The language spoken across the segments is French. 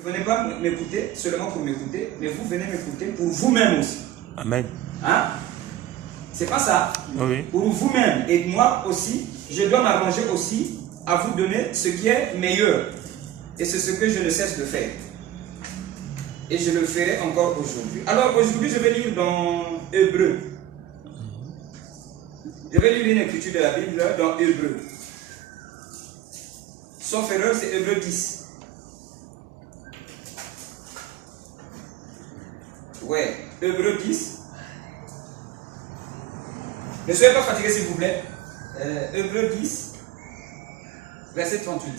ne venez pas m'écouter seulement pour m'écouter, mais vous venez m'écouter pour vous-même aussi. Amen. Hein? C'est pas ça. Oui. Pour vous-même. Et moi aussi, je dois m'arranger aussi à vous donner ce qui est meilleur. Et c'est ce que je ne cesse de faire. Et je le ferai encore aujourd'hui. Alors aujourd'hui, je vais lire dans Hébreu. Je vais lire une écriture de la Bible dans Hébreu. Sauf erreur, c'est Hébreu 10. Ouais, Hébreu 10. Ne soyez pas fatigués s'il vous plaît. Hébreu 10, verset 38.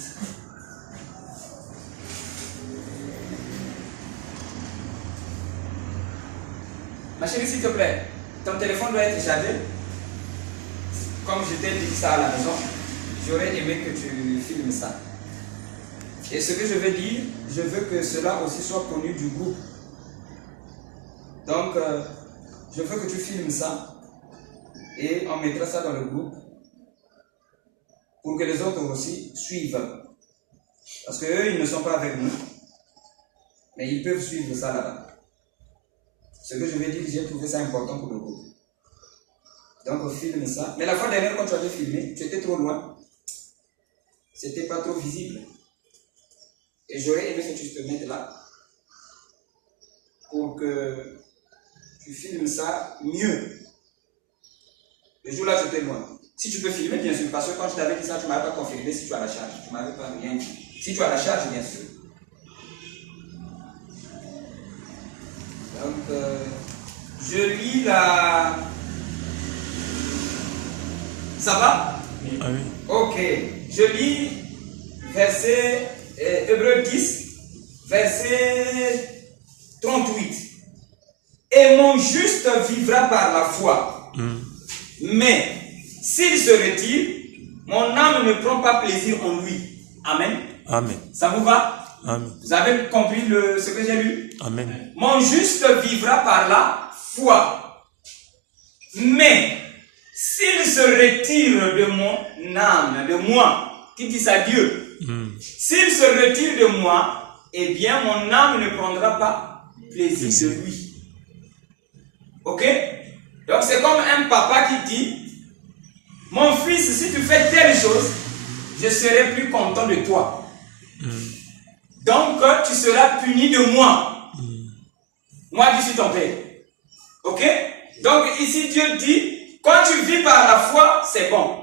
Ma chérie, s'il te plaît, ton téléphone doit être chargé. Comme je t'ai dit ça à la maison, j'aurais aimé que tu filmes ça. Et ce que je vais dire, je veux que cela aussi soit connu du groupe. Donc, je veux que tu filmes ça et on mettra ça dans le groupe pour que les autres aussi suivent. Parce qu'eux, ils ne sont pas avec nous, mais ils peuvent suivre ça là-bas. Ce que je vais dire, j'ai trouvé ça important pour le groupe. Donc, filme ça. Mais la fois dernière, quand tu avais filmé, tu étais trop loin. C'était pas trop visible. Et j'aurais aimé que tu te mettes là pour que tu filmes ça mieux. Le jour-là, tu étais loin. Si tu peux filmer, bien sûr, parce que quand je t'avais dit ça, tu ne m'avais pas confirmé si tu as la charge. Tu ne m'avais pas rien dit. Si tu as la charge, bien sûr. Donc, je lis la... Ça va? Ah oui. Ok. Je lis verset Hébreu 10, verset 38. Et mon juste vivra par la foi. Mais s'il se retire, mon âme ne prend pas plaisir en lui. Amen. Amen. Ça vous va? Amen. Vous avez compris ce que j'ai lu? Amen. Mon juste vivra par la foi. Mais s'il se retire de mon âme, de moi, qui dit ça Dieu, s'il se retire de moi, eh bien mon âme ne prendra pas plaisir de lui. Ok? Donc c'est comme un papa qui dit, mon fils, si tu fais telle chose, je serai plus content de toi. Donc tu seras puni de moi. Moi, je suis ton père. Ok? Donc ici Dieu dit, quand tu vis par la foi, c'est bon.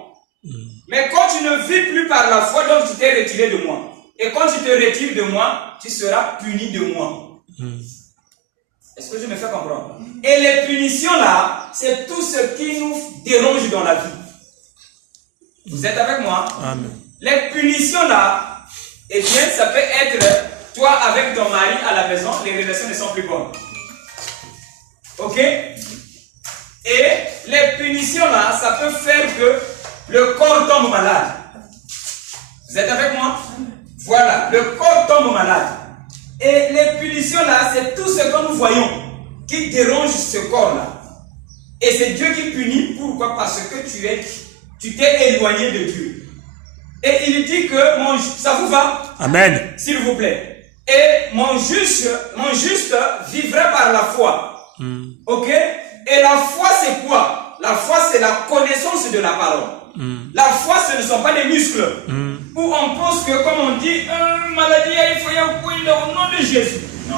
Mais quand tu ne vis plus par la foi, donc tu t'es retiré de moi. Et quand tu te retires de moi, tu seras puni de moi. Est-ce que je me fais comprendre? Et les punitions là, c'est tout ce qui nous dérange dans la vie. Vous êtes avec moi? Amen. Les punitions là, eh bien, ça peut être toi avec ton mari à la maison, les relations ne sont plus bonnes. Ok? Et les punitions là, ça peut faire que le corps tombe malade. Vous êtes avec moi? Voilà, le corps tombe malade. Et les punitions là, c'est tout ce que nous voyons qui dérange ce corps-là. Et c'est Dieu qui punit. Pourquoi? Parce que tu t'es éloigné de Dieu. Et il dit que ça vous va? Amen. S'il vous plaît. Et mon juste vivra par la foi. Ok? Et la foi, c'est quoi? La foi, c'est la connaissance de la parole. La foi, ce ne sont pas des muscles. Où on pense que, comme on dit, maladie, il faut y avoir au nom de Jésus. Non.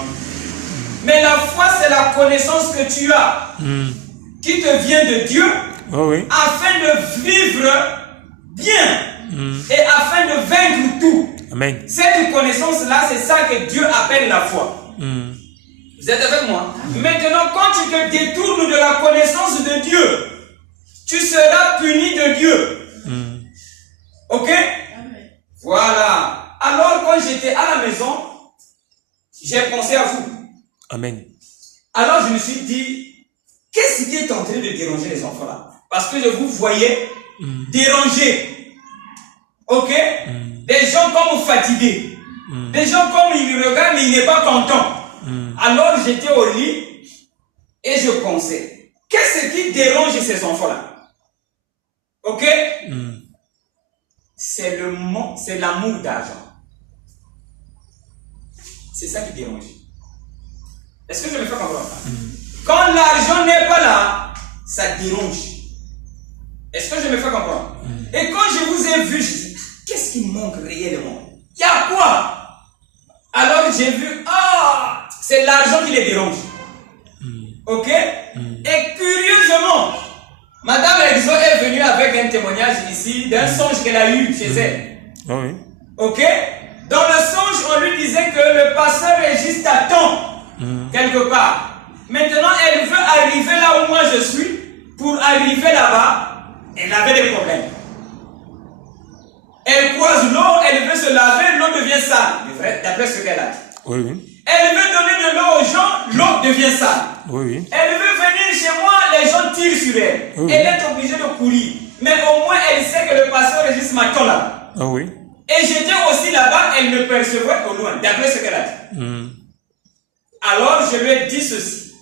Mais la foi, c'est la connaissance que tu as, qui te vient de Dieu, afin de vivre bien et afin de vaincre tout. Amen. Cette connaissance-là, c'est ça que Dieu appelle la foi. Vous êtes avec moi? Maintenant, quand tu te détournes de la connaissance de Dieu, tu seras puni de Dieu. Ok? Amen. Voilà. Alors, quand j'étais à la maison, j'ai pensé à vous. Amen. Alors, je me suis dit, qu'est-ce qui est en train de déranger les enfants là? Parce que je vous voyais déranger. Ok? Des gens comme fatigués. Des gens comme ils regardent, mais il n'est pas content. Alors, j'étais au lit et je pensais, qu'est-ce qui dérange ces enfants là? Ok? C'est l'amour d'argent. C'est ça qui dérange. Est-ce que je me fais comprendre? Quand l'argent n'est pas là, ça dérange. Est-ce que je me fais comprendre? Et quand je vous ai vu, je dis, qu'est-ce qui manque réellement? Il y a quoi? Alors j'ai vu, c'est l'argent qui les dérange. Ok? Et curieusement, Madame Exo est venue avec un témoignage ici d'un songe qu'elle a eu chez elle. Oui. Ok? Dans le songe, on lui disait que le pasteur Régis t'attend quelque part. Maintenant, elle veut arriver là où moi je suis. Pour arriver là-bas, elle avait des problèmes. Elle croise l'eau, elle veut se laver, l'eau devient sale. D'après ce qu'elle a dit. Oui, oui. Elle veut donner de l'eau aux gens, l'eau devient sale. Oui, oui. Elle veut venir chez moi, les gens tirent sur elle. Oui. Elle est obligée de courir. Mais au moins, elle sait que le pasteur Régis m'attend là. Ah oui. Et j'étais aussi là-bas, elle me percevait au loin, d'après ce qu'elle a dit. Alors, je lui ai dit ceci.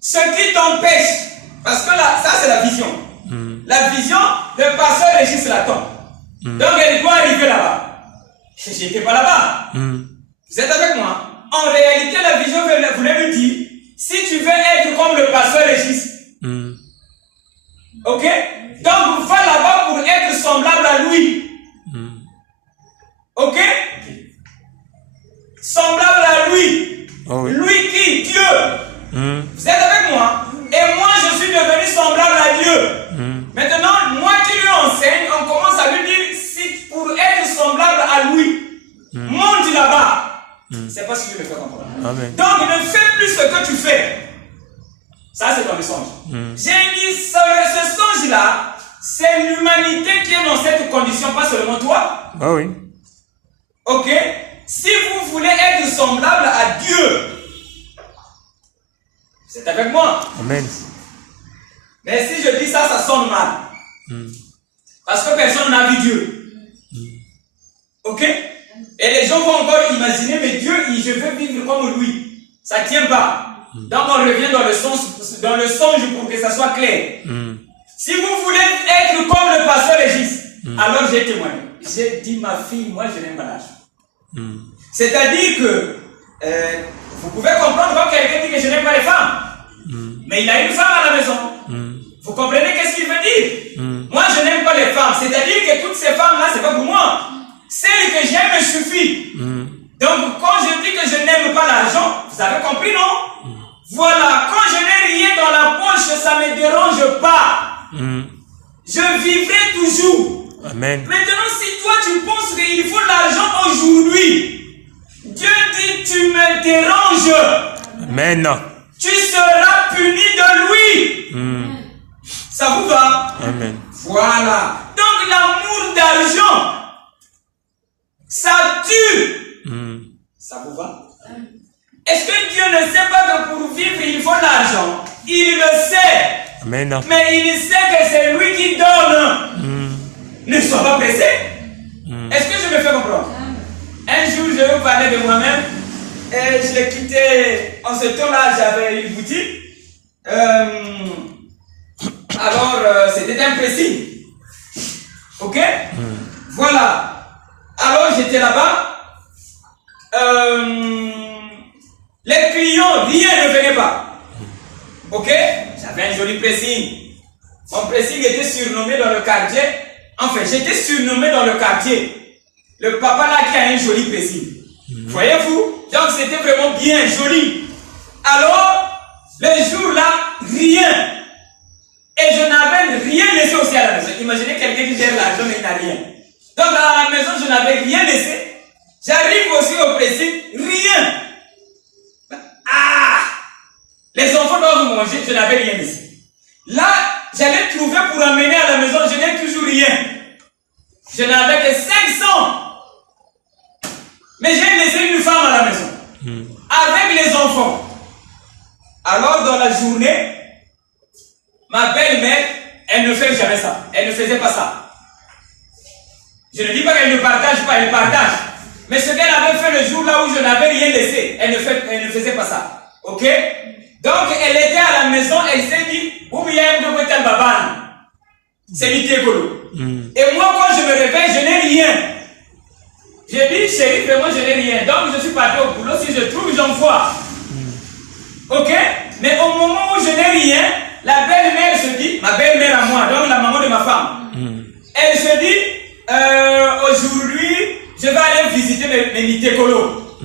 Ce qui t'empêche, parce que là, ça c'est la vision. La vision, le pasteur Régis l'attend. Donc, elle doit arriver là-bas. J'étais pas là-bas. Vous êtes avec moi? En réalité, la vision voulait lui dire, si tu veux être comme le pasteur Régis, ok? Donc, va là-bas pour être semblable à lui. Ok? Semblable à lui. Oh oui. Lui qui? Dieu. Vous êtes avec moi? Et moi, je suis devenu semblable à Dieu. Maintenant, moi qui lui enseigne, on commence à lui dire, si pour être semblable à lui, monte là-bas. C'est pas ce que je me fais comprendre. Amen. Donc, ne fais plus ce que tu fais. Ça, c'est dans le songe. J'ai dit, ce songe-là, c'est l'humanité qui est dans cette condition, pas seulement toi. Ah oui. Ok? Si vous voulez être semblable à Dieu, c'est avec moi. Amen. Mais si je dis ça, ça sonne mal. Parce que personne n'a vu Dieu. Ok? Et les gens vont encore imaginer, mais Dieu, je veux vivre comme lui. Ça ne tient pas. Donc on revient dans le songe pour que ça soit clair. Si vous voulez être comme le pasteur Régis, alors j'ai témoigné. J'ai dit, ma fille, moi je n'aime pas l'âge. C'est-à-dire que vous pouvez comprendre quand quelqu'un dit que je n'aime pas les femmes. Mais il a une femme à la maison. Vous comprenez qu'est-ce qu'il veut dire? Moi je n'aime pas les femmes. C'est-à-dire que toutes ces femmes-là, c'est pas pour moi. Celle que j'aime me suffit. Donc quand je dis que je n'aime pas l'argent, vous avez compris, non? Voilà, quand je n'ai rien dans la poche, ça ne me dérange pas. Je vivrai toujours. Amen. Maintenant, si toi tu penses qu'il faut l'argent aujourd'hui, Dieu dit tu me déranges. Amen. Tu seras puni de lui. Ça vous va? Amen. Voilà. Donc l'amour d'argent, ça tue. Ça vous va? Est-ce que Dieu ne sait pas que pour vivre il faut l'argent? Il le sait. Amen. Mais il sait que c'est lui qui donne. Ne sois pas pressé. Est-ce que je me fais comprendre? Un jour, je vais vous parler de moi-même. Et je l'ai quitté. En ce temps-là, j'avais une boutique. Alors, c'était un pressing. Ok? Voilà. Alors, j'étais là-bas. Les clients, rien ne venait pas. Ok? J'avais un joli pressing. Mon pressing était surnommé dans le quartier. Enfin, j'étais surnommé dans le quartier. Le papa là qui a un joli pressing. Voyez-vous? Donc c'était vraiment bien joli. Alors, le jour là, rien. Et je n'avais rien laissé aussi à la maison. Imaginez quelqu'un qui gère l'argent mais il n'a rien. Donc à la maison, je n'avais rien laissé. J'arrive aussi au pressing, rien. Les enfants doivent manger, je n'avais rien laissé. Là, j'allais trouver pour amener à la maison, je n'ai toujours rien. Je n'avais que 500. Mais j'ai laissé une femme à la maison. Avec les enfants. Alors, dans la journée, ma belle-mère, elle ne fait jamais ça. Elle ne faisait pas ça. Je ne dis pas qu'elle ne partage pas, elle partage. Mais ce qu'elle avait fait le jour là où je n'avais rien laissé, elle ne faisait pas ça. Ok? Donc, elle était à la maison, elle s'est dit, c'est l'idée. Et moi, quand je me réveille, je n'ai rien. J'ai dit, chérie, vraiment, je n'ai rien. Donc, je suis parti au boulot. Si je trouve, j'envoie. Ok? Mais au moment où je n'ai rien, la belle-mère se dit, ma belle-mère à moi, donc la maman de ma femme, elle se dit, aujourd'hui, je vais aller visiter mes mythécolos.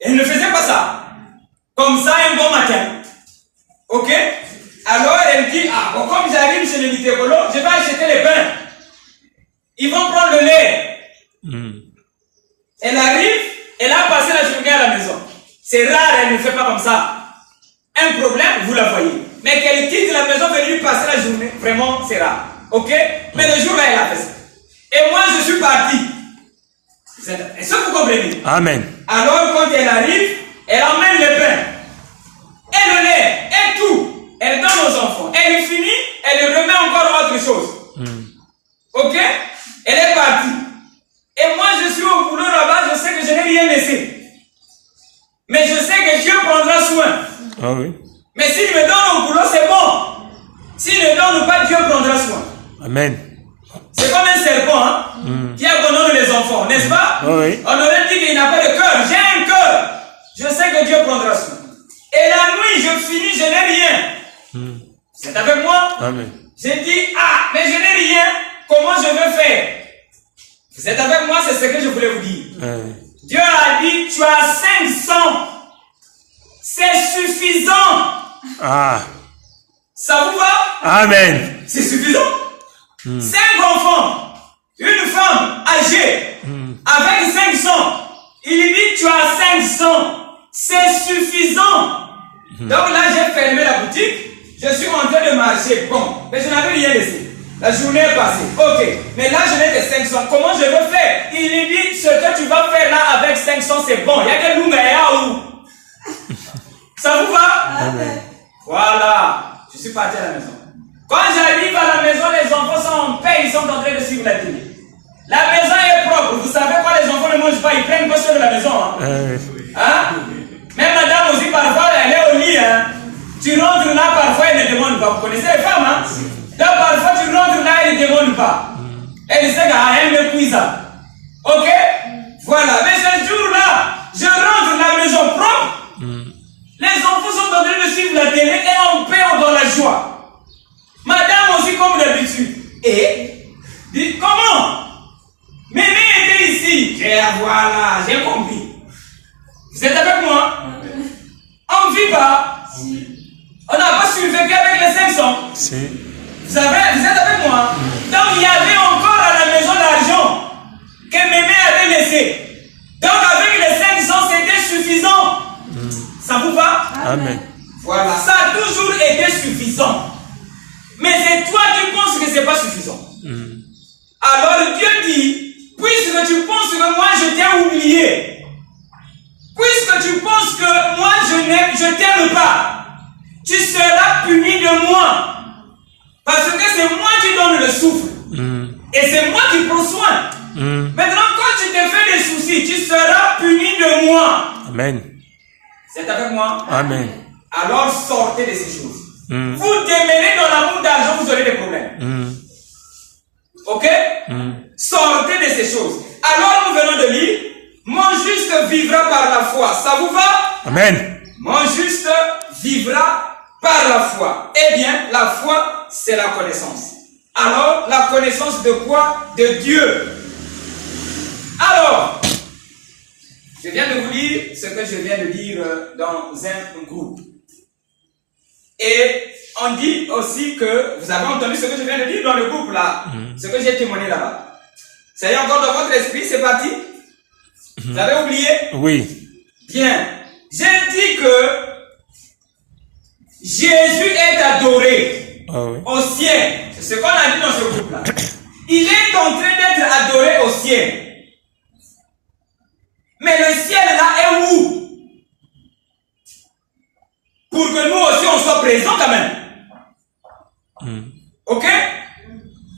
Elle ne faisait pas ça. Comme ça, un bon matin. Ok? Alors, elle dit, ah, bon, comme j'arrive chez les mythécolos, je vais acheter les pains. Ils vont prendre le lait. Elle arrive, elle a passé la journée à la maison. C'est rare, elle ne fait pas comme ça. Un problème, vous la voyez. Mais qu'elle quitte la maison, venir passer la journée, vraiment, c'est rare. Ok? Mais le jour-là, elle a fait ça. Et moi, je suis parti. Est-ce que vous comprenez? Amen. Alors, quand elle arrive, elle emmène le pain, et le lait, et tout. Elle donne aux enfants. Elle finit, elle remet encore autre chose. Ok? Elle est partie. Et moi, je suis au boulot là-bas, je sais que je n'ai rien laissé. Mais je sais que Dieu prendra soin. Ah oui. Mais s'il me donne au boulot, c'est bon. S'il ne donne pas, Dieu prendra soin. Amen. C'est comme un serpent, hein, qui abandonne les enfants, n'est-ce pas? Oui. On aurait dit qu'il n'a pas de cœur. J'ai un cœur. Je sais que Dieu prendra soin. Et la nuit, je finis, je n'ai rien. C'est avec moi? Amen. J'ai dit, ah, mais je n'ai rien. Comment je vais faire? Vous êtes avec moi, c'est ce que je voulais vous dire. Dieu a dit, tu as 500. C'est suffisant. Ah. Ça vous va? Amen. C'est suffisant. 5 enfants, une femme âgée, avec 500. Il dit, tu as 500. C'est suffisant. Donc là, j'ai fermé la boutique. Je suis en train de marcher. Bon, mais je n'avais rien laissé. La journée est passée. Ok. Mais là, je n'ai que 500. Comment je veux faire? Il lui dit, ce que tu vas faire là avec 500, c'est bon. Il y a que nous, mais où? Ça vous va? Amen. Voilà. Je suis parti à la maison. Quand j'arrive à la maison, les enfants sont en paix. Ils sont en train de suivre la télé. La maison est propre. Vous savez quoi, les enfants ne mangent pas. Ils prennent pas sur de la maison. Hein? Même madame aussi, parfois, elle est au lit. Hein? Tu rentres là, parfois, elle ne demande pas. Vous connaissez les femmes, hein? Donc, parfois, tu rentres là, elle ne demande pas. Elle sait qu'elle me cuise. Ok? Voilà. Mais ce jour-là, je rentre dans la maison propre. Les enfants sont en train de suivre la télé et en paix dans la joie. Madame aussi, comme d'habitude. Et? Dit, comment? Mémé était ici. Voilà, j'ai compris. Vous êtes avec moi? On ne vit pas. On n'a pas survécu avec les 500. Vous êtes avec moi? Donc il y avait encore à la maison l'argent que mémé avait laissé. Donc avec les 500, c'était suffisant. Ça vous va? Amen. Voilà, ça a toujours été suffisant. Mais c'est toi qui penses que ce n'est pas suffisant. Alors Dieu dit, puisque tu penses que moi je t'ai oublié, puisque tu penses que moi je t'aime pas, tu seras puni de moi. Parce que c'est moi qui donne le souffle. Et c'est moi qui prends soin. Maintenant, quand tu te fais des soucis, tu seras puni de moi. Amen. C'est avec moi? Amen. Alors sortez de ces choses. Vous demeurez dans l'amour d'argent, vous aurez des problèmes. Ok? Sortez de ces choses. Alors nous venons de lire, mon juste vivra par la foi. Ça vous va? Amen. Mon juste vivra par la foi. Eh bien, la foi, c'est la connaissance. Alors, la connaissance de quoi? De Dieu. Alors, je viens de vous lire ce que je viens de dire dans un groupe. Et on dit aussi que, vous avez entendu ce que je viens de dire dans le groupe là, ce que j'ai témoigné là-bas. Ça y est encore dans votre esprit, c'est parti? Vous avez oublié? Oui. Bien. J'ai dit que Jésus est adoré au ciel. C'est ce qu'on a dit dans ce groupe là. Il est en train d'être adoré au ciel. Mais le ciel là est où? Pour que nous aussi on soit présents quand même. Ok?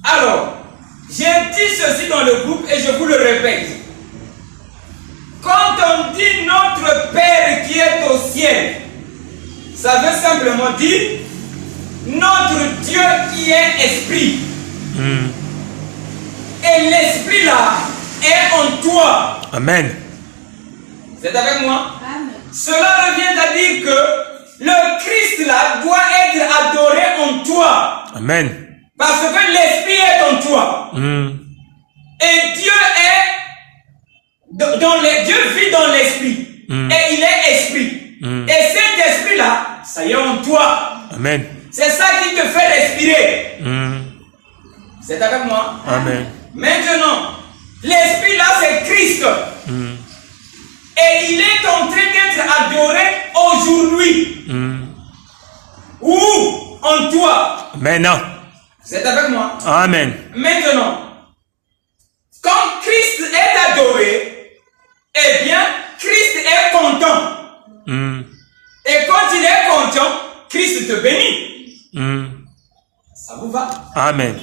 Alors, j'ai dit ceci dans le groupe et je vous le répète. Quand on dit notre Père qui est au ciel, ça veut simplement dire notre Dieu qui est esprit. Et l'esprit là, est en toi. Amen. Vous êtes avec moi? Amen. Cela revient à dire que le Christ là doit être adoré en toi. Amen. Parce que l'Esprit est en toi. Et Dieu est Dieu vit dans l'Esprit. Et il est Esprit. Et cet Esprit-là, ça y est en toi. Amen. C'est ça qui te fait respirer. Vous êtes avec moi? Amen. Maintenant, l'Esprit là, c'est Christ. Et il est en train d'être adoré aujourd'hui. Où? En toi. Maintenant. Vous êtes avec moi? Amen. Maintenant, quand Christ est adoré, eh bien, Christ est content. Et quand il est content, Christ te bénit. Ça vous va? Amen.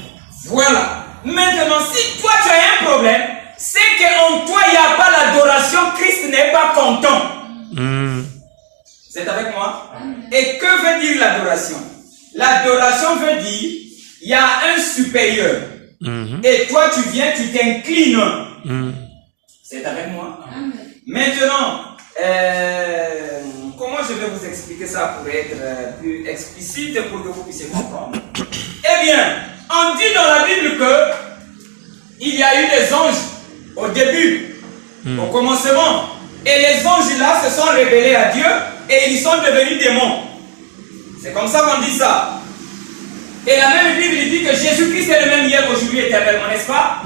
Voilà. Maintenant, si toi tu as un problème, c'est qu'en toi il n'y a pas l'adoration, Christ n'est pas content. Vous êtes avec moi? Et que veut dire l'adoration? L'adoration veut dire il y a un supérieur. Et toi tu viens, tu t'inclines. Vous êtes avec moi? Maintenant, comment je vais vous expliquer ça pour être plus explicite pour que vous puissiez comprendre? Eh bien, on dit dans la Bible que il y a eu des anges au début, au commencement. Et les anges là se sont rebellés à Dieu et ils sont devenus démons. C'est comme ça qu'on dit ça. Et la même Bible dit que Jésus-Christ est le même hier, aujourd'hui, éternellement, n'est-ce pas?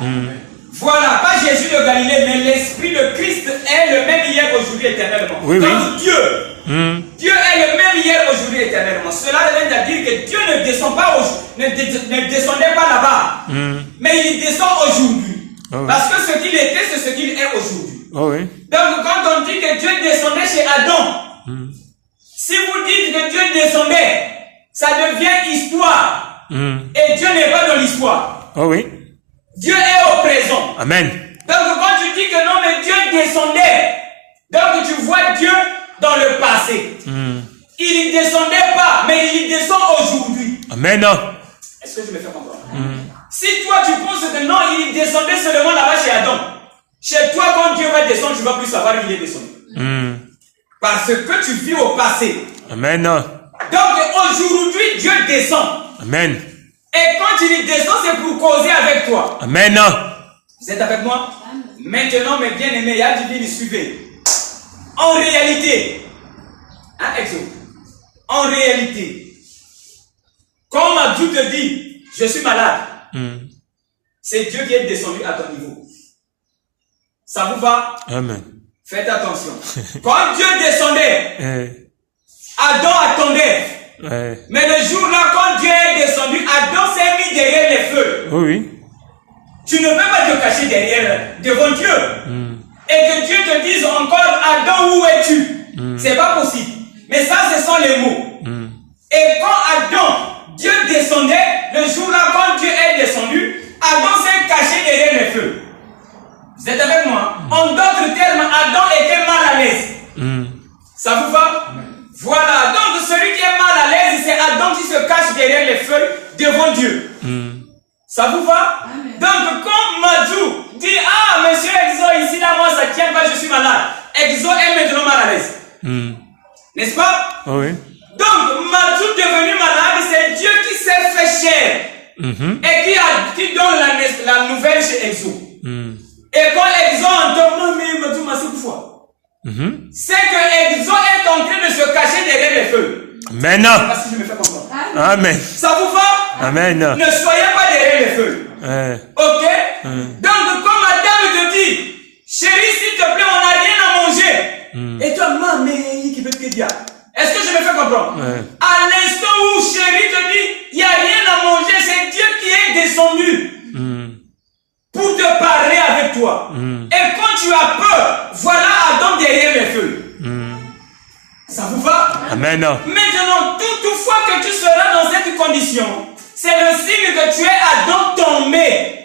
Voilà, pas Jésus de Galilée, mais l'Esprit de Christ est le même hier, aujourd'hui, éternellement. Oui, oui. Donc Dieu est le même hier, aujourd'hui, éternellement. Cela revient à dire que Dieu ne descend pas ne descendait pas là-bas, mais il descend aujourd'hui. Oui. Parce que ce qu'il était, c'est ce qu'il est aujourd'hui. Oui. Donc quand on dit que Dieu descendait chez Adam, si vous dites que Dieu descendait, ça devient histoire. Et Dieu n'est pas dans l'histoire. Oui. Dieu est au présent. Amen. Donc quand tu dis que non, mais Dieu descendait, donc tu vois Dieu dans le passé. Il ne descendait pas, mais il descend aujourd'hui. Amen. Est-ce que je me fais comprendre? Si toi tu penses que non, il descendait seulement là-bas chez Adam, chez toi quand Dieu va descendre, tu ne vas plus savoir qu'il est descendu. Parce que tu vis au passé. Amen. Donc aujourd'hui, Dieu descend. Amen. Et quand il descend, c'est pour causer avec toi. Amen. Vous êtes avec moi? Maintenant, mes bien-aimés, il y a du bien, suivez. En réalité, hein, Exo? En réalité, comme Abdou te dit, je suis malade, c'est Dieu qui est descendu à ton niveau. Ça vous va? Amen. Faites attention. Quand Dieu descendait, Adam attendait. Mais le jour-là, quand Dieu est descendu, Adam s'est mis derrière les feux. Oui. Tu ne peux pas te cacher devant Dieu. Et que Dieu te dise encore, Adam, où es-tu? C'est pas possible. Mais ça, ce sont les mots. Et quand Adam, Dieu descendait, le jour-là, quand Dieu est descendu, Adam s'est caché derrière les feux. Vous êtes avec moi? En d'autres termes, Adam était mal à l'aise. Ça vous va? Voilà. Donc, celui qui est mal à l'aise, c'est Adam qui se cache derrière les feux devant Dieu. Ça vous va? Donc, quand Madou dit, ah, monsieur Exo, ici, là, moi, ça tient pas, je suis malade. Exo est maintenant mal à l'aise. N'est-ce pas? Oui. Donc, Madou devenu malade, c'est Dieu qui s'est fait chair. Et qui donne la nouvelle chez Exo. Et quand Exo entend, mais Madou m'a cette fois. C'est que Exo est en train de se cacher derrière les feux. Amen. Parce que je me fais comprendre. Amen. Ça vous va? Amen. Ne soyez pas derrière les feux. Ok? Donc, comme madame te dit, chérie, s'il te plaît, on n'a rien à manger. Et toi, maman, mais qui peut te dire? Est-ce que je me fais comprendre? À l'instant où chérie te dit, il n'y a rien à manger, c'est Dieu qui est descendu pour te parler avec toi. Et quand tu as peur, voilà Adam derrière les feux. Ça vous va? Amen. Maintenant, toutefois que tu seras dans cette condition, c'est le signe que tu es Adam tombé.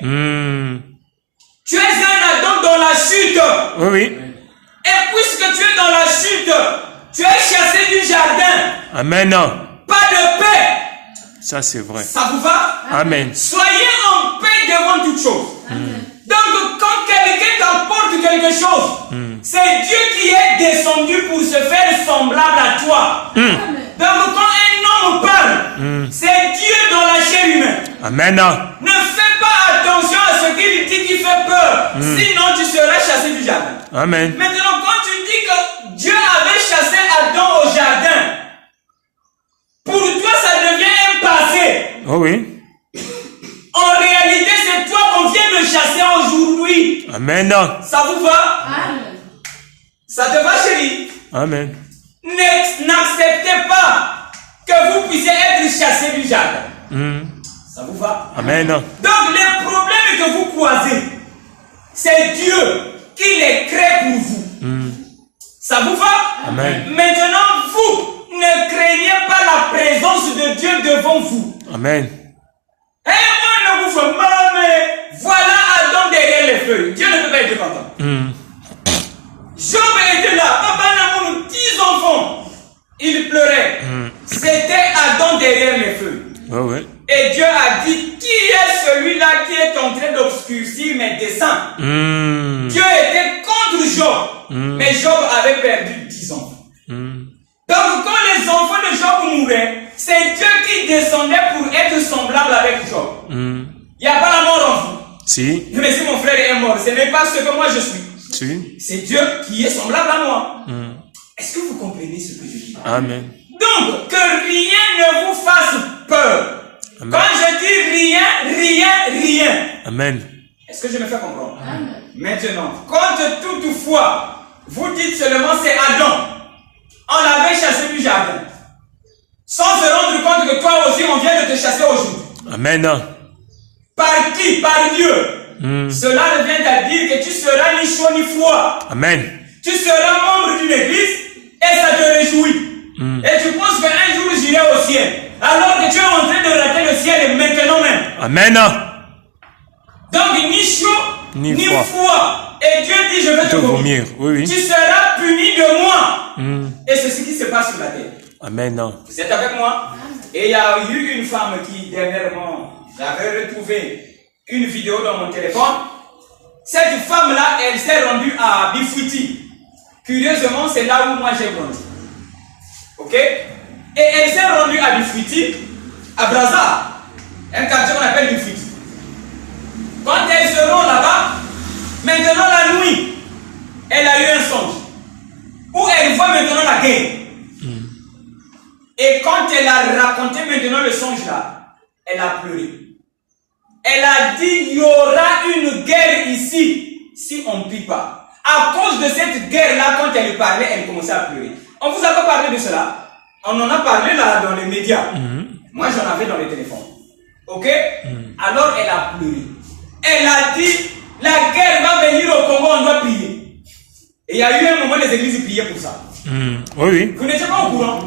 Tu es un Adam dans la chute. Oui. Et puisque tu es dans la chute, tu es chassé du jardin. Amen. Pas de paix. Ça, c'est vrai. Ça vous va? Amen. Soyez en paix devant toute chose. Donc, quand quelqu'un t'a t'apporte quelque chose. C'est Dieu qui est descendu pour se faire semblable à toi. Donc quand un homme parle, c'est Dieu dans la chair humaine. Amen. Ne fais pas attention à ce qu'il dit qui fait peur. Sinon tu seras chassé du jardin. Amen. Maintenant quand tu dis que Dieu avait chassé Adam au jardin, pour toi ça devient un passé. Oh oui. En réalité c'est toi qu'on vient de chasser aujourd'hui. Amen. Ça vous va? Ça te va, chérie? Amen. N'acceptez pas que vous puissiez être chassé du jardin. Ça vous va? Amen. Donc les problèmes que vous croisez, c'est Dieu qui les crée pour vous. Ça vous va? Amen. Maintenant, vous ne craignez pas la présence de Dieu devant vous. Amen. Et moi ne vous fais pas, mais voilà Adam derrière les feuilles. Dieu ne peut pas être content. Job était là, papa n'a pour 10 enfants. Il pleurait. C'était Adam derrière les feuilles. Oh oui. Et Dieu a dit, qui est celui-là qui est en train d'obscurcir mes desseins? Dieu était contre Job. Mais Job avait perdu 10 enfants. Donc quand les enfants de Job mouraient, c'est Dieu qui descendait pour être semblable avec Job. Il n'y a pas la mort en vous. Si. Mais si mon frère est mort, ce n'est pas ce que moi je suis. Si. C'est Dieu qui est semblable à moi. Est-ce que vous comprenez ce que je dis? Amen. Donc, que rien ne vous fasse peur. Amen. Quand je dis rien. Amen. Est-ce que je me fais comprendre? Maintenant, quand toutefois, vous dites seulement c'est Adam, on l'avait chassé du jardin, sans se rendre compte que toi aussi on vient de te chasser aujourd'hui. Amen. Par qui? Par Dieu. Cela revient à dire que tu seras ni chaud ni froid. Amen. Tu seras membre d'une église et ça te réjouit. Et tu penses qu'un jour j'irai au ciel. Alors que tu es en train de rater le ciel et maintenant même. Amen. Donc ni chaud Ni ni froid. froid. Et Dieu dit je vais te vomir. Oui, Tu oui. seras puni de moi. Et c'est ce qui se passe sur la terre. Amen. Vous êtes avec moi? Et il y a eu une femme qui dernièrement, j'avais retrouvé une vidéo dans mon téléphone. Cette femme-là, elle s'est rendue à Bifouti. Curieusement, c'est là où moi j'ai grandi. Ok? Et elle s'est rendue à Bifouti, à Brazza, un quartier qu'on appelle Bifouti. Quand elles seront là-bas, maintenant la nuit, elle a eu un songe où elle voit maintenant la guerre. Et quand elle a raconté maintenant le songe là, elle a pleuré. Elle a dit, il y aura une guerre ici si on ne prie pas. À cause de cette guerre-là, quand elle parlait, elle commençait à pleurer. On vous a pas parlé de cela? On en a parlé là dans les médias. Moi, j'en avais dans les téléphones. Ok? Alors, elle a pleuré. Elle a dit, la guerre va venir au Congo, on doit prier. Et il y a eu un moment, les églises priaient pour ça. Oui, oui. Vous n'étiez pas au courant?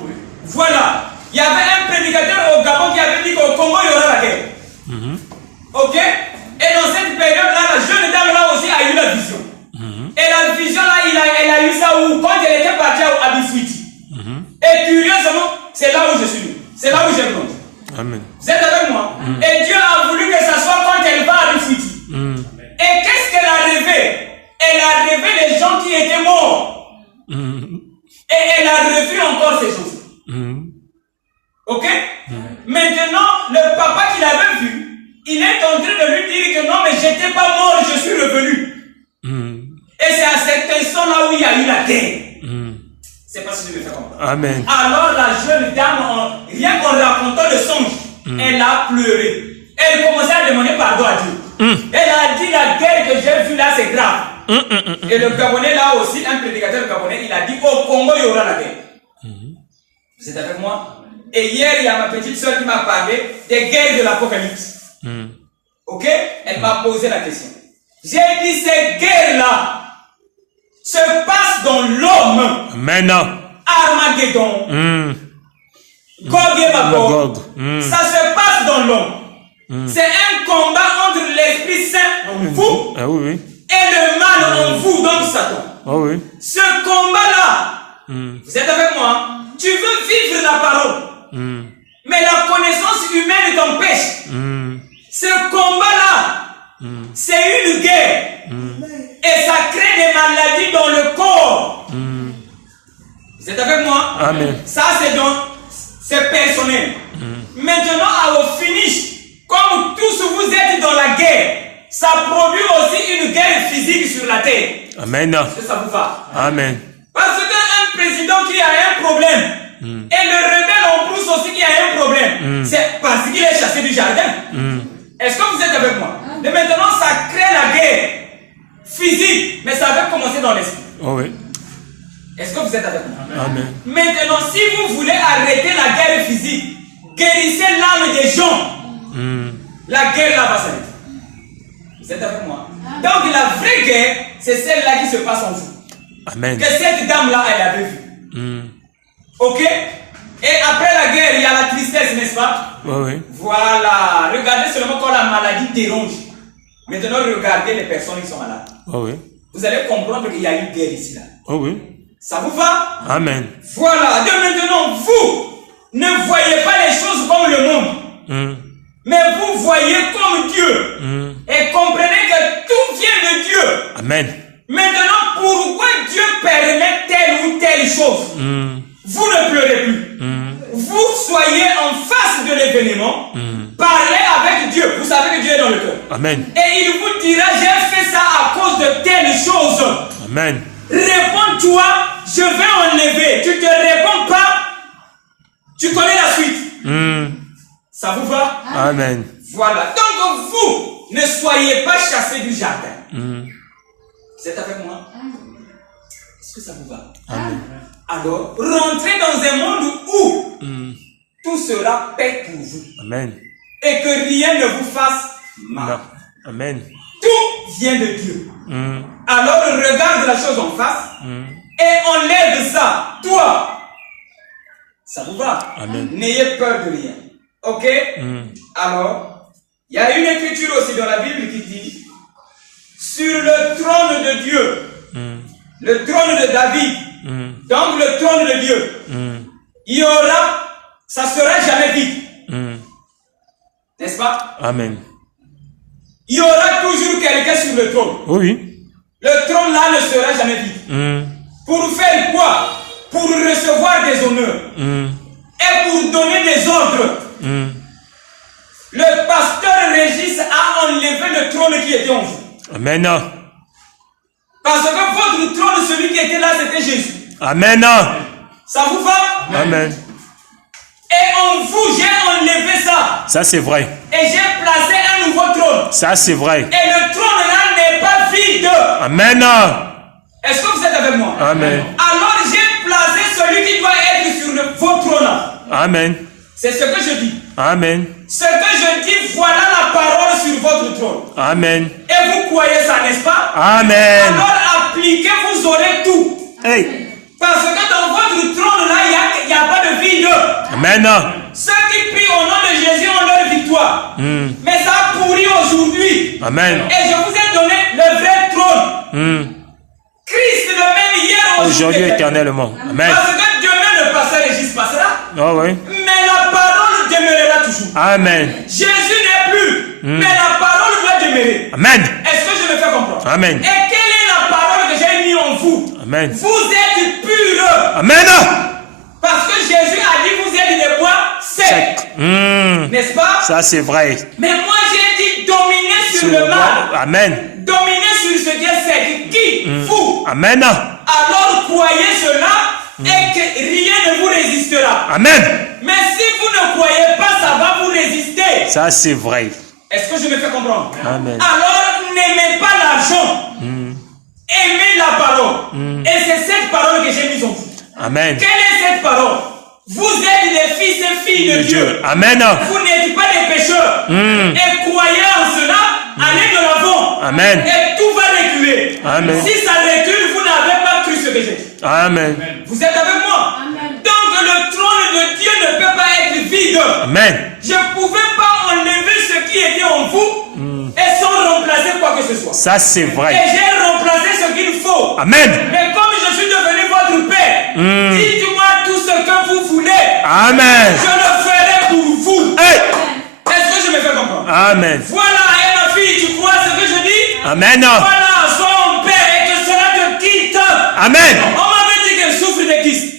Voilà. Il y avait un prédicateur au Gabon qui avait dit qu'au Congo, il y aura la guerre. Ok? Et dans cette période-là, la jeune dame-là aussi a eu la vision. Et la vision-là, elle a eu ça où? Quand elle était partie à Bifouti. Et curieusement, c'est là où je suis né. C'est là où j'ai grandi. Amen. Vous êtes avec moi? Et Dieu a voulu que ça soit quand elle va à Bifouti. Et qu'est-ce qu'elle a rêvé? Elle a rêvé les gens qui étaient morts. Et elle a revu encore ces choses. Ok? Maintenant, le papa qui l'avait vu, il est en train de lui dire que non, mais j'étais pas mort, je suis revenu. Et c'est à cet instant-là où il y a eu la guerre. C'est pas si je me fais comprendre. Amen. Alors la jeune dame, rien qu'en racontant le songe, elle a pleuré. Elle commençait à demander pardon à Dieu. Elle a dit, la guerre que j'ai vue là, c'est grave. Et le Gabonais là aussi, un prédicateur gabonais, il a dit, au Congo, il y aura la guerre. Vous êtes avec moi? Et hier, il y a ma petite soeur qui m'a parlé des guerres de l'Apocalypse. Ok? Elle m'a posé la question. J'ai dit, ces guerres-là se passent dans l'homme. Amen. Armageddon. Gog et Magog. Ça se passe dans l'homme. C'est un combat entre l'Esprit Saint en vous Ah oui, oui. et le mal en vous, donc Satan. Oh oui. Ce combat-là, vous êtes avec moi? Tu veux vivre la parole. Mais la connaissance humaine t'empêche. Ce combat-là, c'est une guerre. Et ça crée des maladies dans le corps. Vous êtes avec moi? Amen. Ça, c'est personnel. Maintenant, au finish, comme tous vous êtes dans la guerre, ça produit aussi une guerre physique sur la terre. Amen. Est-ce que ça vous va? Amen. Parce qu'un président qui a un problème, et le rebelle en plus aussi qui a un problème, c'est parce qu'il est chassé du jardin. Est-ce que vous êtes avec moi? Et maintenant, ça crée la guerre physique, mais ça va commencer dans l'esprit. Oh oui. Est-ce que vous êtes avec moi? Amen. Maintenant, si vous voulez arrêter la guerre physique, guérissez l'âme des gens, la guerre là va s'arrêter. Vous êtes avec moi? Donc la vraie guerre, c'est celle-là qui se passe en vous. Amen. Que cette dame-là, elle avait vue. Ok? Et après la guerre, il y a la tristesse, n'est-ce pas? Oh oui. Voilà. Regardez seulement quand la maladie dérange. Maintenant, regardez les personnes qui sont malades. Oh oui. Vous allez comprendre qu'il y a une guerre ici là. Oh oui. Ça vous va? Amen. Voilà. De maintenant, vous ne voyez pas les choses comme le monde. Mais vous voyez comme Dieu. Et comprenez que tout vient de Dieu. Amen. Maintenant, pourquoi Dieu permet telle ou telle chose? Vous ne pleurez plus. Vous soyez en face de l'événement. Parlez avec Dieu. Vous savez que Dieu est dans le cœur. Amen. Et il vous dira, j'ai fait ça à cause de telle chose. Amen. Réponds-toi, je vais enlever. Tu te réponds pas, tu connais la suite. Ça vous va? Amen. Voilà. Donc vous ne soyez pas chassés du jardin. Vous êtes avec moi? Est-ce que ça vous va? Amen. Alors, rentrez dans un monde où tout sera paix pour vous. Amen. Et que rien ne vous fasse mal. Non. Amen. Tout vient de Dieu. Alors regarde la chose en face et enlève ça. Toi, ça vous va? Amen. N'ayez peur de rien. Ok? Alors, il y a une écriture aussi dans la Bible qui dit sur le trône de Dieu, le trône de David, donc le trône de Dieu, il y aura, ça sera jamais vide. N'est-ce pas? Amen. Il y aura toujours quelqu'un sur le trône. Oui. Le trône là ne sera jamais vide. Pour faire quoi? Pour recevoir des honneurs. Et pour donner des ordres. Le pasteur Régis a enlevé le trône qui était en vous. Amen. Parce que votre trône, celui qui était là, c'était Jésus. Amen. Ça vous va? Amen. Et en vous, j'ai enlevé ça. Ça c'est vrai. Et j'ai placé un nouveau trône. Ça c'est vrai. Et le trône là n'est pas vide. Amen. Est-ce que vous êtes avec moi? Amen. Alors j'ai placé celui qui doit être sur votre trône là. Amen. C'est ce que je dis. Amen. Ce que je dis, voilà la parole sur votre trône. Amen. Et vous croyez ça, n'est-ce pas? Amen. Alors appliquez, vous aurez tout. Hey. Parce que dans votre trône là, il n'y a pas de vide. Amen. Ceux qui prient au nom de Jésus ont leur victoire. Mais ça a pourri aujourd'hui. Amen. Et je vous ai donné le vrai trône. Christ le même hier, Aujourd'hui éternellement. Amen. Parce que demain le pasteur Régis passera. Oh oui. Mais la parole demeurera toujours. Amen. Jésus n'est plus. Mais la parole doit demeurer. Amen. Est-ce que je me fais comprendre? Amen. Et quelle est la parole que j'ai mise en vous? Amen. Vous êtes purs. Amen. Parce que Jésus a dit vous êtes des bois secs. N'est-ce pas? Ça c'est vrai. Mais moi j'ai dit dominer sur le mal. Amen. Dominer sur ce qui est sec. Qui? Vous. Amen. Alors croyez cela et que rien ne vous résistera. Amen. Mais si vous ne croyez pas, ça va vous résister. Ça c'est vrai. Est-ce que je me fais comprendre? Amen. Alors n'aimez pas l'argent. Aimez la parole. Et c'est cette parole que j'ai mise en vous. Amen. Quelle est cette parole? Vous êtes des fils et filles de Dieu. Amen. Vous n'êtes pas des pécheurs. Et croyez en cela, allez de l'avant. Amen. Et tout va reculer. Amen. Si ça recule, vous n'avez pas cru ce que j'ai dit. Amen. Vous êtes avec moi? Donc le trône de Dieu ne peut pas être vide. Amen. Je ne pouvais pas enlever ce qui était en vous et sans remplacer quoi que ce soit. Ça c'est vrai. Et j'ai remplacé ce qu'il faut. Amen. Mais comme je suis devenu votre père, dites-moi tout ce que vous voulez. Amen. Je le ferai pour vous. Hey. Est-ce que je me fais comprendre? Amen. Voilà, et ma fille, tu crois ce que je dis? Amen. Voilà, sois en paix Amen. On m'avait dit qu'elle souffre de kystes.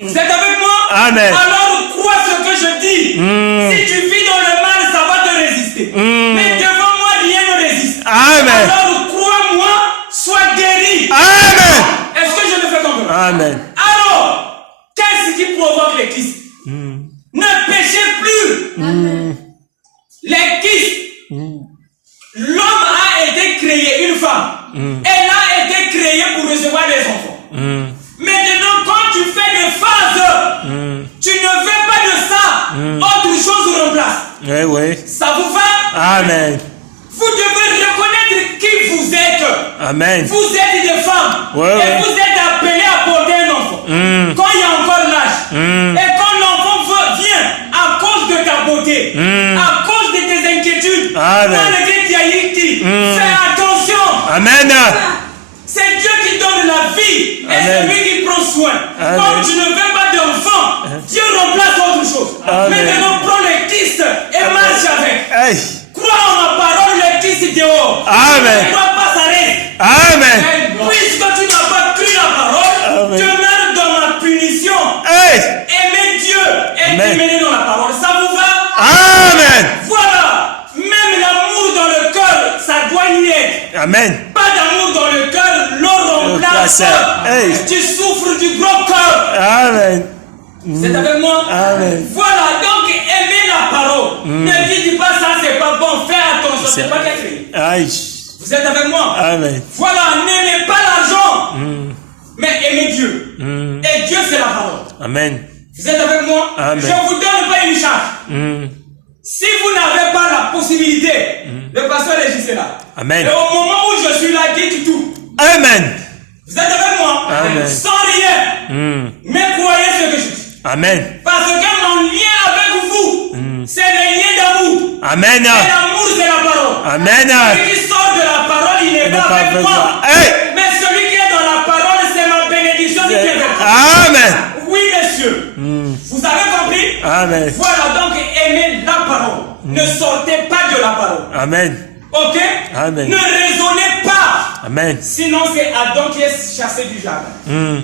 Vous êtes avec moi? Amen. Alors crois ce que je dis. Si tu vis dans le mal, ça va te résister. Mais devant moi, rien ne résiste. Amen. Alors crois-moi, sois guéri. Amen. Est-ce que je me fais comprendre? Amen. Alors, qu'est-ce qui provoque les kystes? Ne péchez plus. Les kystes. L'homme a été créé, une femme. Elle a été créée pour recevoir des enfants. Maintenant, quand tu fais des phases, tu ne veux pas de ça. Autre chose remplace. Oui, oui. Ça vous va? Amen. Vous devez reconnaître qui vous êtes. Amen. Vous êtes des femmes. Ouais, et ouais. vous êtes appelés à porter un enfant. Quand il y a encore l'âge. Et quand l'enfant vient à cause de ta beauté, à cause de tes inquiétudes, Amen. fais attention. Amen. C'est Dieu qui donne la vie et Amen. c'est lui qui prend soin. Amen. Comme tu ne veux pas d'enfant, Dieu remplace autre chose. Amen. Maintenant, prends les kystes et marche avec. Hey. Crois en ma parole, les kystes dehors. Amen. Ne crois pas, ça reste. Amen. Et puisque tu n'as pas cru la parole, Amen. demeure dans ma punition. Hey. Aimez Dieu et Amen. demeurez dans la parole. Ça vous va? Amen. Voilà. Même l'amour dans le cœur, ça doit y être. Amen. Pas d'amour dans le cœur, l'eau remplace. Hey. Tu souffres du gros cœur. Amen. C'est avec moi? Amen. Voilà, donc aimez la parole. Ne dites pas ça, c'est pas bon. Fais attention, c'est pas écrit. Aïe. Vous êtes avec moi? Amen. Voilà, n'aimez pas l'argent, mais aimez Dieu. Et Dieu, c'est la parole. Amen. Vous êtes avec moi? Amen. Je ne vous donne pas une charge. Si vous n'avez pas la possibilité, le pasteur Régis est là. Amen. Et au moment où je suis là, dites tout. Amen. Vous êtes avec moi? Amen. Sans rien. Mais croyez ce que je dis. Amen. Parce que mon lien avec vous, c'est le lien d'amour. Amen. Et l'amour, c'est la parole. Amen. Celui qui sort de la parole, il n'est pas avec moi. Hey. Mais celui qui est dans la parole, c'est ma bénédiction qui est avec moi. Amen. Oui, monsieur. Vous avez compris? Amen. Voilà, donc aimez la parole. Ne sortez pas de la parole. Amen. Ok? Amen. Ne raisonnez pas. Amen. Sinon, c'est Adam qui est chassé du jardin.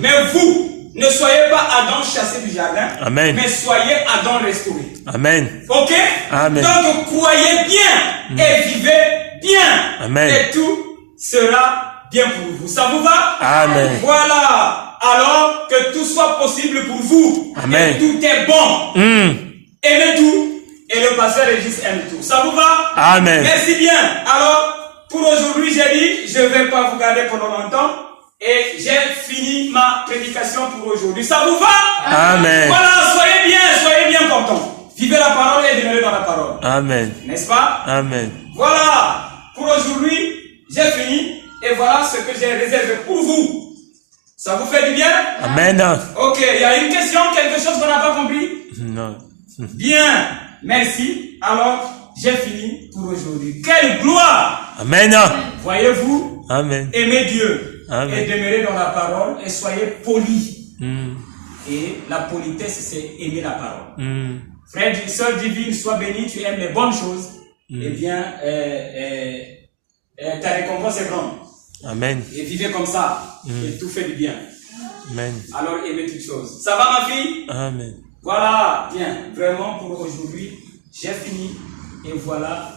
Mais vous, ne soyez pas Adam chassé du jardin. Amen. Mais soyez Adam restauré. Amen. Ok? Amen. Donc, croyez bien et vivez bien. Amen. Et tout sera bien pour vous. Ça vous va? Amen. Voilà. Alors que tout soit possible pour vous. Amen. Et tout est bon. Aimez tout. Et le pasteur Régis aime tout. Ça vous va? Amen. Merci bien. Alors, pour aujourd'hui, j'ai dit, je ne vais pas vous garder pendant longtemps. Et j'ai fini ma prédication pour aujourd'hui. Ça vous va? Amen. Voilà, soyez bien contents. Vivez la parole et demeurez dans la parole. Amen. N'est-ce pas? Amen. Voilà, pour aujourd'hui, j'ai fini. Et voilà ce que j'ai réservé pour vous. Ça vous fait du bien? Amen. Ok, il y a une question, quelque chose qu'on n'a pas compris? Non. Bien, merci. Alors, j'ai fini pour aujourd'hui. Quelle gloire! Amen. Voyez-vous? Amen. Aimez Dieu. Amen. Et demeurez dans la parole et soyez polis. Mm. Et la politesse, c'est aimer la parole. Mm. Frère, sœur divine, sois béni, tu aimes les bonnes choses. Eh bien, ta récompense est grande. Amen. Et vivez comme ça. Et tout fait du bien. Amen. Alors aimez toutes choses. Ça va, ma fille? Amen. Voilà, bien. Vraiment, pour aujourd'hui, j'ai fini. Et voilà